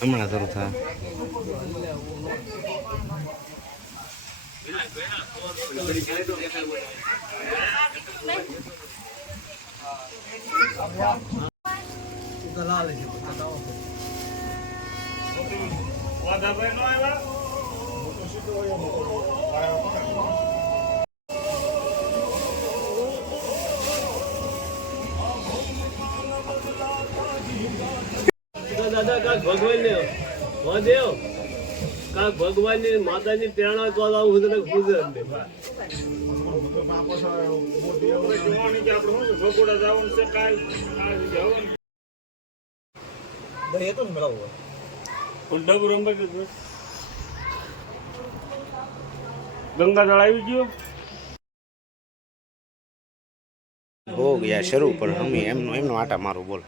હમણાં શરૂ થાય. દાદા કાક ભગવાન ને મહાદેવ કાક ભગવાન ની માતા ની પ્રેરણા તો આવું તને ખુશ ગંગા જળ આવી ગયો હો ગયા શરૂ પણ અમે એમનો આટા મારું બોલો.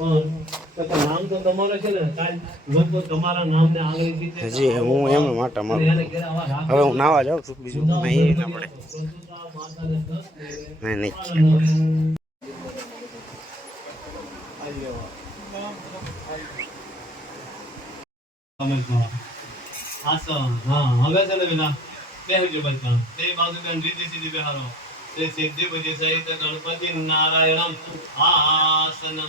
નામ તો તમારે છે ને કાલ લોકો તમારા નામને આંગળી હજી હું એમનો આટા મારું. હવે હું નાવા જાઉં છું, બીજું નહીં ના પડે. નહીં હવે છે ને પેલા બેહજો બચપણ તે બાજુ કાન રીતિ સીધી બેહારો તે સિદ્ધિ બુદ્ધિ સહિત ગણપતિ નારાયણમ આસનમસ્થાપયામિ.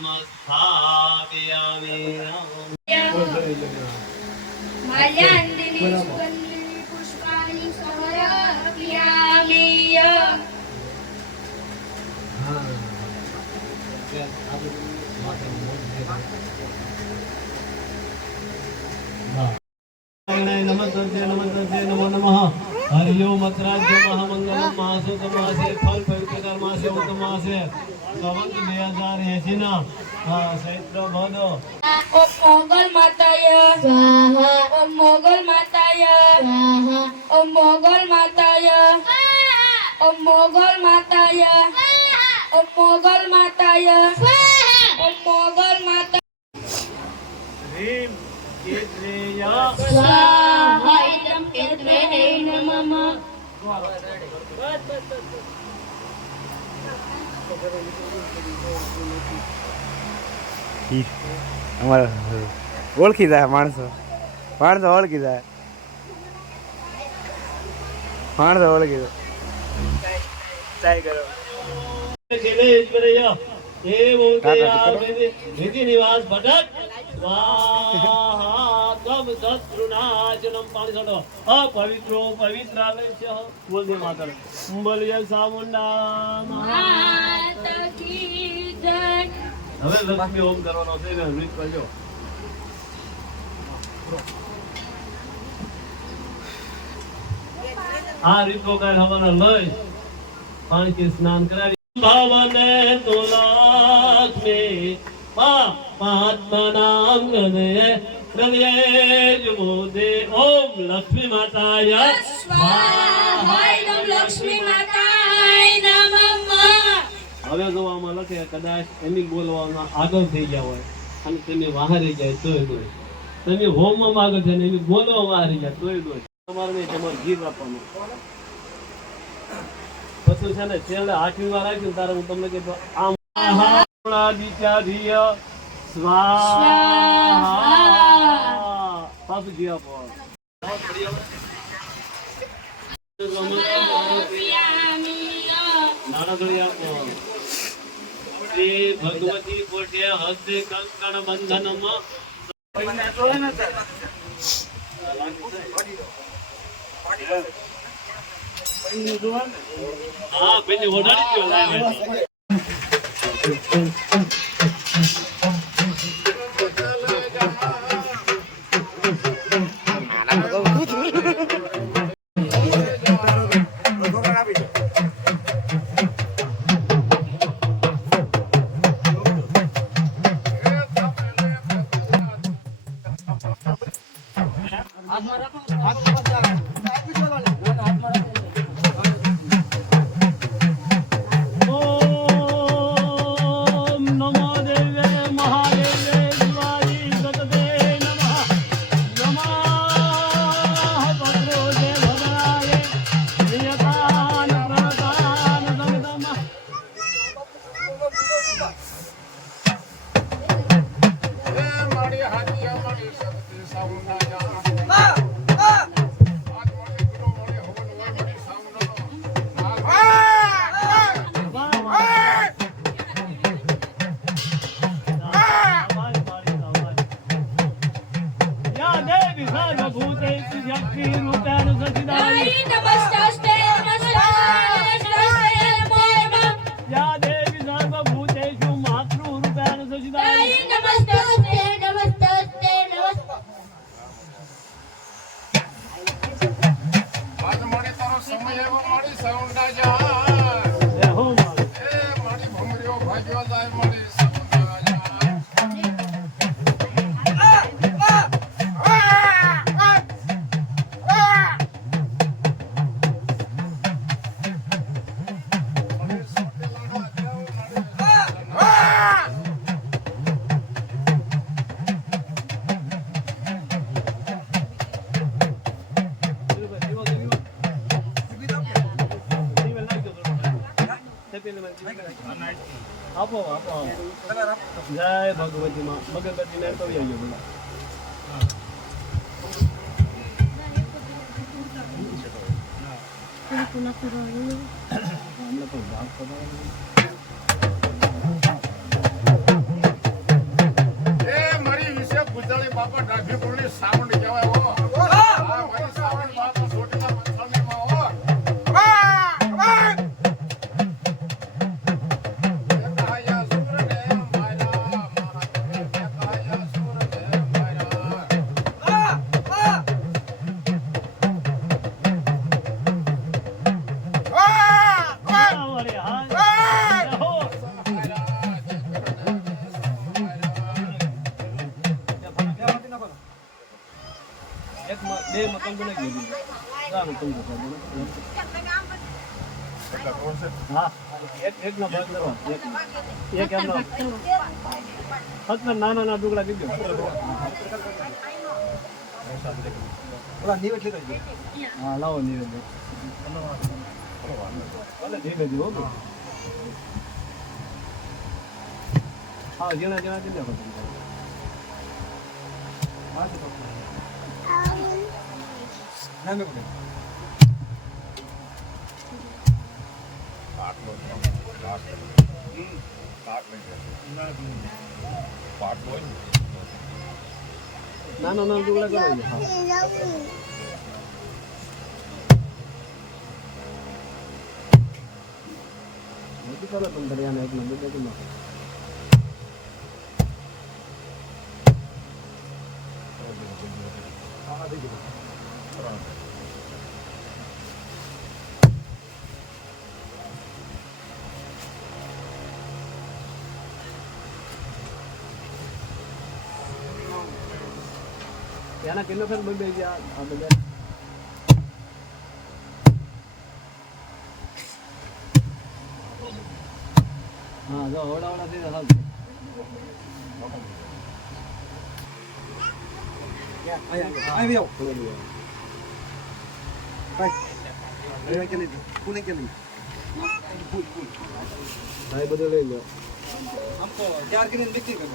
માલ્યાંતિની સુગંધિ પુષ્પાણિ સમર્પયામિ. નમસ્તે નમો નમઃ. હરિ ઓમ અત્રાજ્ય મહામંગલમ માસો માસે ફલ પવિત્ર માસે ઉત્તમાસે સંવત 2080 ના ચૈત્ર ભદો. ઓમ મોગલ માતાય સ્વાહા. ઓમ મોગલ માતાય સ્વાહા. ઓમ મોગલ માતાય ઓમ મોગલ માતાય ઓમ મોગલ માતાય ઓમ મોગલ માતા. હ્રીમ કેત્રેય સ્વાહા. ઇદં કેત્રેય નમઃ. અમારે ઓળખી જાય માણસો ઓળખી જાય ઓળખી જાય. ટ્રાય કરો. નિવાસ ભટક સ્વાહા. તમ શત્રુનાશનમ. પાણી છોડો. અપવિત્રો પવિત્રાલય બોલ દે માતર. બોલીએ ચામુંડા માતા કી જય. હવે લક્ષ્મી હોમ કરવાનો છે ને રીત કરજો. આ રીતો કાલ હવાના લઈ પાણીથી સ્નાન કરાવી ભાવને તો લક્ષ્મી મહાત્મનામ ગણે હૃદય જુમોદે. ઓમ લક્ષ્મી માતાય સ્વાહા. ઇદં લક્ષ્મી માતાય નમઃ. હવે જો આમાં લખે કદાચ એની બોલવામાં આગળ થઈ ગયા હોય અને તમે વાહારી જાય તોય દોય. તમે હોમમાં માગો છો ને એની બોલવામાં વાહારી જાય તોય દોય. તમારે નહીં, તમારે ગીત આપવાનું. પછી છે ને છેલ્લે 8મી વાર આવી તારે હું તમને કીધું આમ આદિત્યાધિય સ્વાહા. પાછું જી આપો. નાનકડી આપો. શ્રી ભગવતી કોટે હસ્તે કંકણ બંધનમાં. હા પેલી ઓઢાડી યા દેવી સર્વભૂતેષુ શક્તિ રૂપેણ સચિદાય તારી નમસ્તે નમસ્તે નમો નમઃ યા દેવી સર્વભૂતેષુ માતૃ રૂપેણ સચિદાય તારી નમસ્તે નમસ્તે નમસ્તે આજ મારી તારો સમય એવો મારી સૌંડા જા એ હો મારું એ મારી ભમરીઓ ભાગ્યો જાય મારી સૌંડા જા આપો આપો જય ભગવતી માં ભગવતી ને તો આવજો બોલા અમને તો ભાગ કરવાનો એ મારી વિશે ગુજાળી બાપા ડાભી પુરણી સાવણ કહેવાય હો આ મારી સાવણ બાપા છોટીના મથાની માં હો કાયા સુર ને મારા મારા કાયા સુર ને મારા અરે હા હો એક બે મકાન બનાવી દીધું સારું કઈ હા એક નો ભાગ લેવા એક એમનો ફક્ત નાના નાના ટુકડા દીધો હા લાવો નિવેદ નિવેદ હો હા જેના જેના દીધા નાના નાના ટુકડા કરો હા કરો તમે દરિયાના એક નંબર દેજો નાખો એના કેટલો ફેર બંધ થઈ ગયા આ બધા હા જો ઓડા થઈ ગયા બધું લઈ લો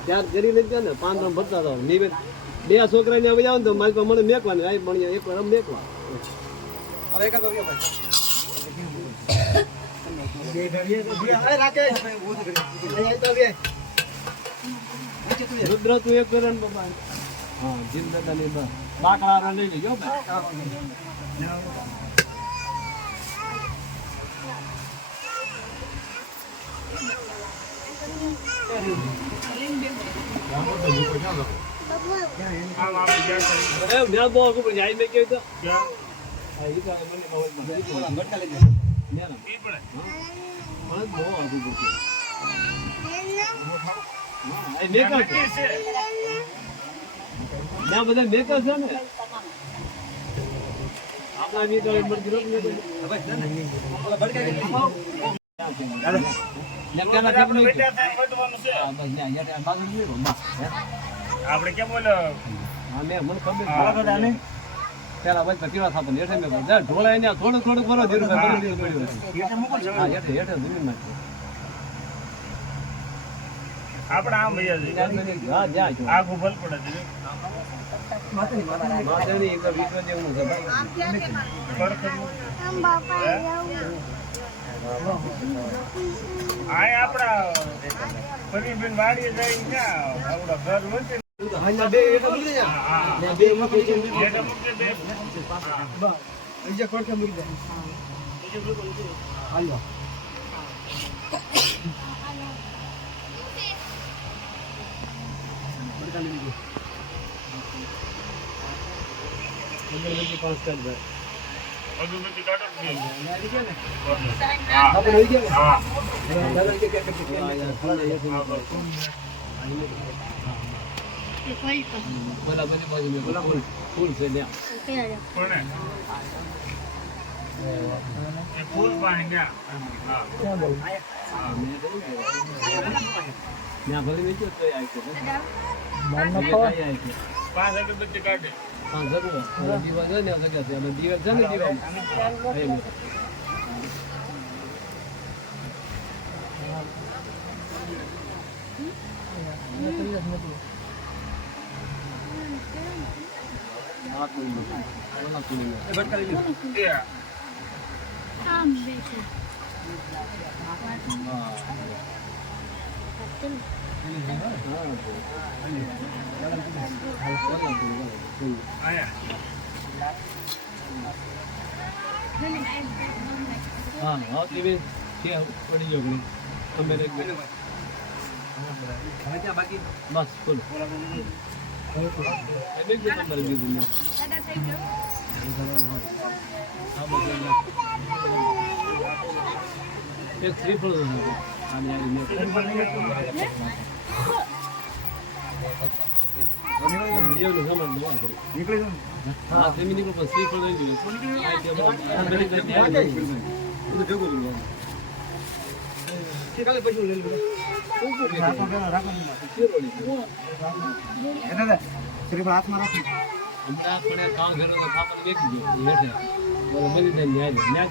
ત્યાર કરી લેજો ને 5 રમ ભરતા હતા નિવેદ બે છોકરા ને જાવ ને તો મારી પાસે મને મેકવાની આ પણ એક વાર મેકવા હવે એક રુદ્ર તું એક પેરણ બાપા હા જિંદગા ની બાકડા લઈ લેજો મેં બહુ આગળ જાય મેં કહ્યું તો બધા મેકર છે ને આપણા આપણે કેમ બોલો મને ખબર પેલા ભાઈ કેવા થતો ને એટલે મેં ઢોળાય ને થોડું થોડું કરો ધીરું પડ્યું હા એટલે જમીન નાખે આપણે આમ ભૈયા જઈએ હા જા જો આખું ભલ પડે છે માતાની એક વિશ્વ જેવું છે આ આપડા પરીબેન વાડીએ જાય ક્યાં આપડા ઘર વચ્ચે અગરબત્તી કાઢો બોલા ફૂલ છે ત્યાં કોને એ ફૂલ પાણી ગયા ત્યાં ભલે વેચ્યો તો આવી છે 5 અગરબત્તી કાઢે હા જરૂર દીવા છે ને સગ્યા છે અને દીવા છે ને દીવા હા હા દીવે કે પડી ગયો ઘણી અમે બસ બોલો એમ જ નંબર દીધું ને એક શ્રીફળ અને હા જમીન પર શ્રીફળ લઈ હાથમાં રાખી હમણાં પણ કામ ઘરે ખાવાનું વેચી ગયો હેઠે બધી ન્યાય ન્યાય